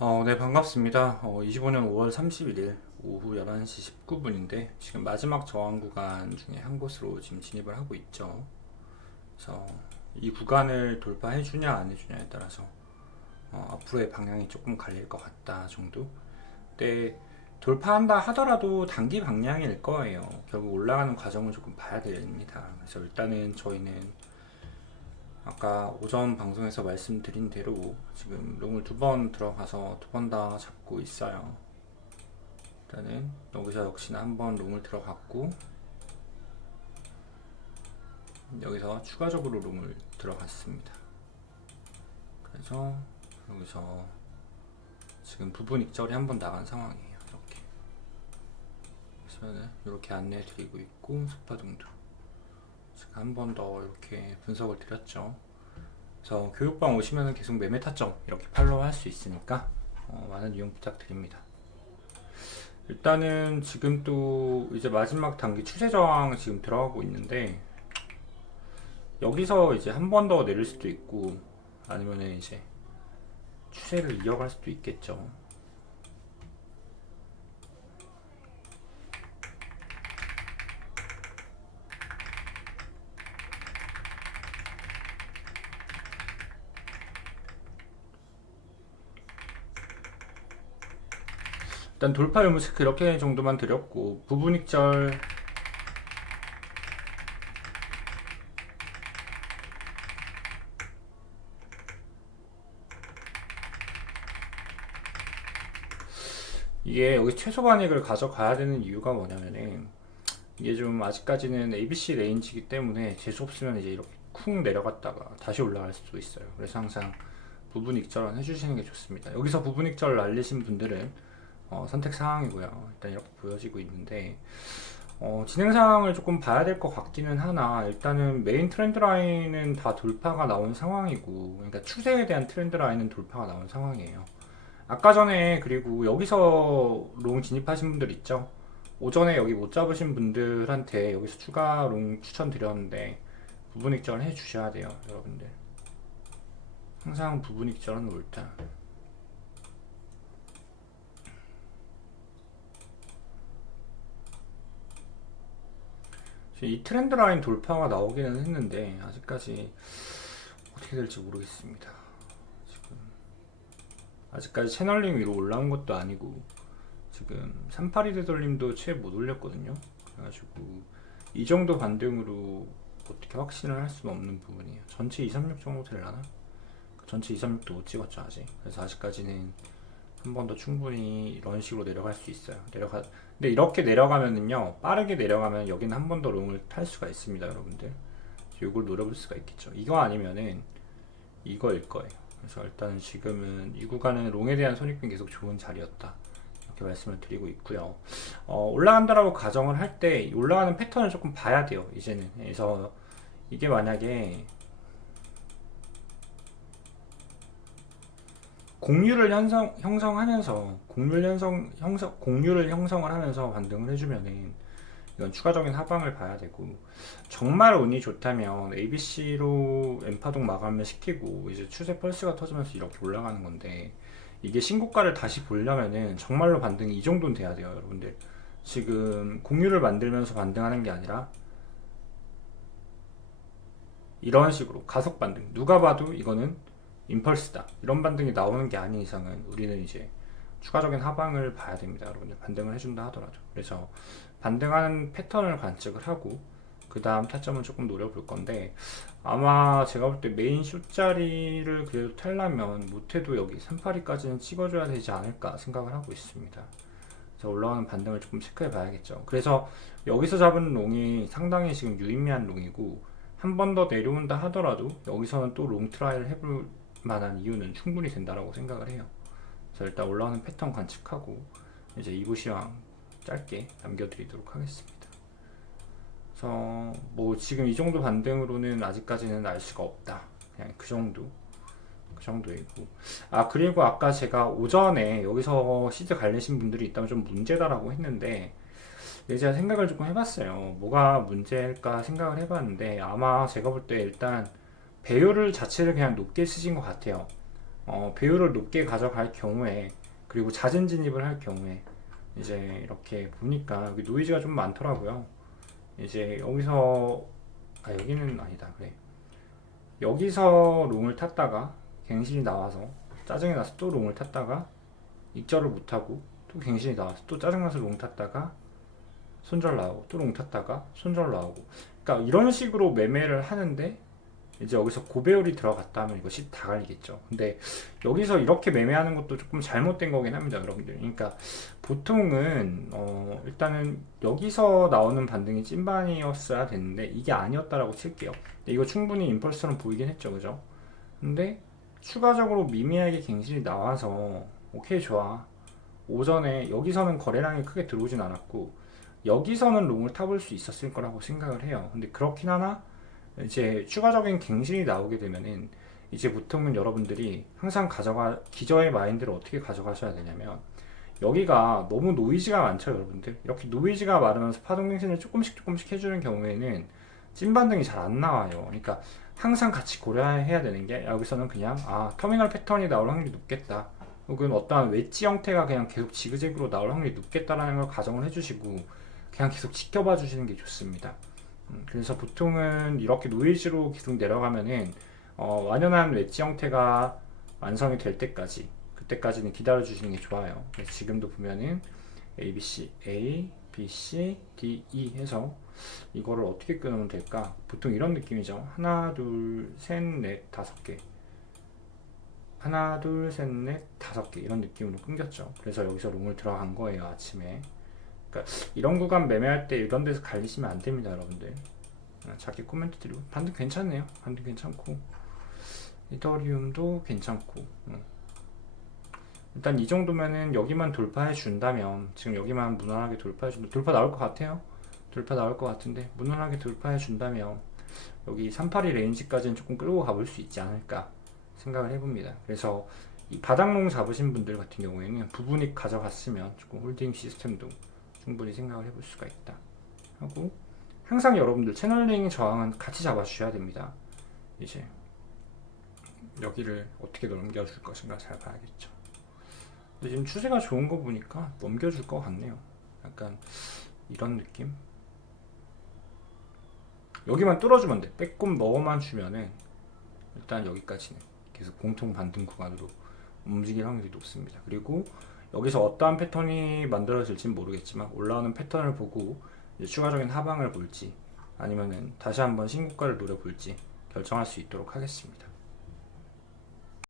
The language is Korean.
어, 네, 반갑습니다. 어, 25년 5월 31일 오후 11시 19분인데, 지금 마지막 저항 구간 중에 한 곳으로 지금 진입을 하고 있죠. 그래서 이 구간을 돌파해 주냐, 안 해주냐에 따라서, 어, 앞으로의 방향이 조금 갈릴 것 같다 정도. 근데 돌파한다 하더라도 단기 방향일 거예요. 결국 올라가는 과정을 조금 봐야 됩니다. 그래서 일단은 저희는 아까 오전 방송에서 말씀드린 대로 지금 롱을 두 번 들어가서 두 번 다 잡고 있어요. 일단은 여기서 역시나 한 번 롱을 들어갔고 여기서 추가적으로 롱을 들어갔습니다. 그래서 여기서 지금 부분 익절이 한 번 나간 상황이에요. 이렇게. 그래서 이렇게 안내 드리고 있고 스파등도 제가 한 번 더 이렇게 분석을 드렸죠. 그래서 교육방 오시면 계속 매매 타점 이렇게 팔로우 할 수 있으니까 어, 많은 이용 부탁드립니다. 일단은 지금 또 이제 마지막 단기 추세 저항 지금 들어가고 있는데 여기서 이제 한 번 더 내릴 수도 있고 아니면 이제 추세를 이어갈 수도 있겠죠. 일단 돌파 유무스 그렇게 정도만 드렸고 부분 익절 이게 여기 최소 반익을 가져가야 되는 이유가 뭐냐면은 이게 좀 아직까지는 ABC 레인지이기 때문에 재수 없으면 이제 이렇게 쿵 내려갔다가 다시 올라갈 수도 있어요. 그래서 항상 부분 익절은 해주시는 게 좋습니다. 여기서 부분 익절 날리신 분들은 어, 선택 사항이고요. 일단 이렇게 보여지고 있는데 어, 진행 상황을 조금 봐야 될 것 같기는 하나 일단은 메인 트렌드 라인은 다 돌파가 나온 상황이고 그러니까 추세에 대한 트렌드 라인은 돌파가 나온 상황이에요. 아까 전에 그리고 여기서 롱 진입하신 분들 있죠? 오전에 여기 못 잡으신 분들한테 여기서 추가 롱 추천드렸는데 부분 익절을 해 주셔야 돼요, 여러분들. 항상 부분 익절은 옳다. 이 트렌드 라인 돌파가 나오기는 했는데 아직까지 어떻게 될지 모르겠습니다. 지금 아직까지 채널링 위로 올라온 것도 아니고 지금 382 되돌림도 채못 올렸거든요. 그래가지고 이 정도 반등으로 어떻게 확신을 할 수는 없는 부분이에요. 전체 236 정도 되려나? 전체 236도 못 찍었죠 아직. 그래서 아직까지는 한 번 더 충분히 이런 식으로 내려갈 수 있어요. 내려가 근데 이렇게 내려가면은요 빠르게 내려가면 여기는 한 번 더 롱을 탈 수가 있습니다 여러분들. 이걸 노려볼 수가 있겠죠. 이거 아니면은 이거일 거예요. 그래서 일단 지금은 이 구간은 롱에 대한 손익빈 계속 좋은 자리였다. 이렇게 말씀을 드리고 있고요. 어, 올라간다라고 가정을 할 때 올라가는 패턴을 조금 봐야 돼요 이제는. 그래서 이게 만약에 공률을 형성, 형성하면서 공률 형성, 형성 공률을 형성을 하면서 반등을 해주면은 이건 추가적인 하방을 봐야 되고 정말 운이 좋다면 ABC로 엠파동 마감을 시키고 이제 추세 펄스가 터지면서 이렇게 올라가는 건데 이게 신고가를 다시 보려면은 정말로 반등이 이 정도는 돼야 돼요 여러분들. 지금 공률을 만들면서 반등하는 게 아니라 이런 식으로 가속 반등. 누가 봐도 이거는 임펄스다. 이런 반등이 나오는 게 아닌 이상은 우리는 이제 추가적인 하방을 봐야 됩니다. 여러분들 반등을 해준다 하더라도. 그래서 반등하는 패턴을 관측을 하고 그 다음 타점을 조금 노려볼 건데 아마 제가 볼 때 메인 숏자리를 그래도 탈라면 못해도 여기 382까지는 찍어줘야 되지 않을까 생각을 하고 있습니다. 그래서 올라오는 반등을 조금 체크해 봐야겠죠. 그래서 여기서 잡은 롱이 상당히 지금 유의미한 롱이고 한 번 더 내려온다 하더라도 여기서는 또 롱 트라이를 해볼 만한 이유는 충분히 된다라고 생각을 해요. 그래서 일단 올라오는 패턴 관측하고 이제 2부 시황 짧게 남겨드리도록 하겠습니다. 그래서 뭐 지금 이 정도 반등으로는 아직까지는 알 수가 없다. 그냥 그 정도. 그 정도이고. 아, 그리고 아까 제가 오전에 여기서 시드 갈리신 분들이 있다면 좀 문제다라고 했는데, 제가 생각을 조금 해봤어요. 뭐가 문제일까 생각을 해봤는데, 아마 제가 볼 때 일단 배율을 자체를 그냥 높게 쓰신 것 같아요. 어, 배율을 높게 가져갈 경우에 그리고 잦은 진입을 할 경우에 이제 이렇게 보니까 여기 노이즈가 좀 많더라고요. 이제 여기서 아 여기는 아니다 그래 여기서 롱을 탔다가 갱신이 나와서 짜증이 나서 또 롱을 탔다가 익절을 못하고 또 갱신이 나와서 또 짜증나서 롱 탔다가 손절 나오고 또 롱 탔다가 손절 나오고 그러니까 이런 식으로 매매를 하는데 이제 여기서 고배율이 들어갔다 하면 이것이 다 갈리겠죠. 근데 여기서 이렇게 매매하는 것도 조금 잘못된 거긴 합니다 여러분들. 그러니까 보통은 어 일단은 여기서 나오는 반등이 찐반이었어야 됐는데 이게 아니었다라고 칠게요. 이거 충분히 임펄스처럼 보이긴 했죠 그죠? 근데 추가적으로 미미하게 갱신이 나와서 오케이 좋아. 오전에 여기서는 거래량이 크게 들어오진 않았고 여기서는 롱을 타볼 수 있었을 거라고 생각을 해요. 근데 그렇긴 하나 이제 추가적인 갱신이 나오게 되면은 이제 보통은 여러분들이 항상 가져가 기저의 마인드를 어떻게 가져가셔야 되냐면 여기가 너무 노이즈가 많죠 여러분들. 이렇게 노이즈가 많으면서 파동 갱신을 조금씩 조금씩 해주는 경우에는 찐 반등이 잘 안 나와요. 그러니까 항상 같이 고려해야 되는 게 여기서는 그냥 아 터미널 패턴이 나올 확률이 높겠다. 혹은 어떠한 웨지 형태가 그냥 계속 지그재그로 나올 확률이 높겠다라는 걸 가정을 해주시고 그냥 계속 지켜봐 주시는 게 좋습니다. 음, 그래서 보통은 이렇게 노이즈로 계속 내려가면은 어, 완연한 웨지 형태가 완성이 될 때까지 그때까지는 기다려 주시는 게 좋아요. 지금도 보면은 A, B, C, A, B, C, D, E 해서 이거를 어떻게 끊으면 될까? 보통 이런 느낌이죠. 하나, 둘, 셋, 넷, 다섯 개. 하나, 둘, 셋, 넷, 다섯 개 이런 느낌으로 끊겼죠. 그래서 여기서 롱을 들어간 거예요 아침에. 그러니까 이런 구간 매매할 때 이런 데서 갈리시면 안 됩니다, 여러분들. 아, 작게 코멘트 드리고 반등 괜찮네요. 반등 괜찮고 이더리움도 괜찮고. 음. 일단 이 정도면은 여기만 돌파해 준다면 지금 여기만 무난하게 돌파해 준다 돌파 나올 것 같아요. 돌파 나올 것 같은데 무난하게 돌파해 준다면 여기 382 레인지까지는 조금 끌고 가볼 수 있지 않을까 생각을 해봅니다. 그래서 이 바닥롱 잡으신 분들 같은 경우에는 부분익 가져갔으면 조금 홀딩 시스템도 충분히 생각을 해볼 수가 있다 하고 항상 여러분들 채널링 저항은 같이 잡아주셔야 됩니다. 이제 여기를 어떻게 넘겨줄 것인가 잘 봐야겠죠. 근데 지금 추세가 좋은 거 보니까 넘겨줄 것 같네요. 약간 이런 느낌. 여기만 뚫어주면 돼. 빼꼼 넣어만 주면은 일단 여기까지는 계속 공통 반등 구간으로 움직일 확률이 높습니다. 그리고 여기서 어떠한 패턴이 만들어질지는 모르겠지만 올라오는 패턴을 보고 추가적인 하방을 볼지 아니면은 다시 한번 신고가를 노려볼지 결정할 수 있도록 하겠습니다.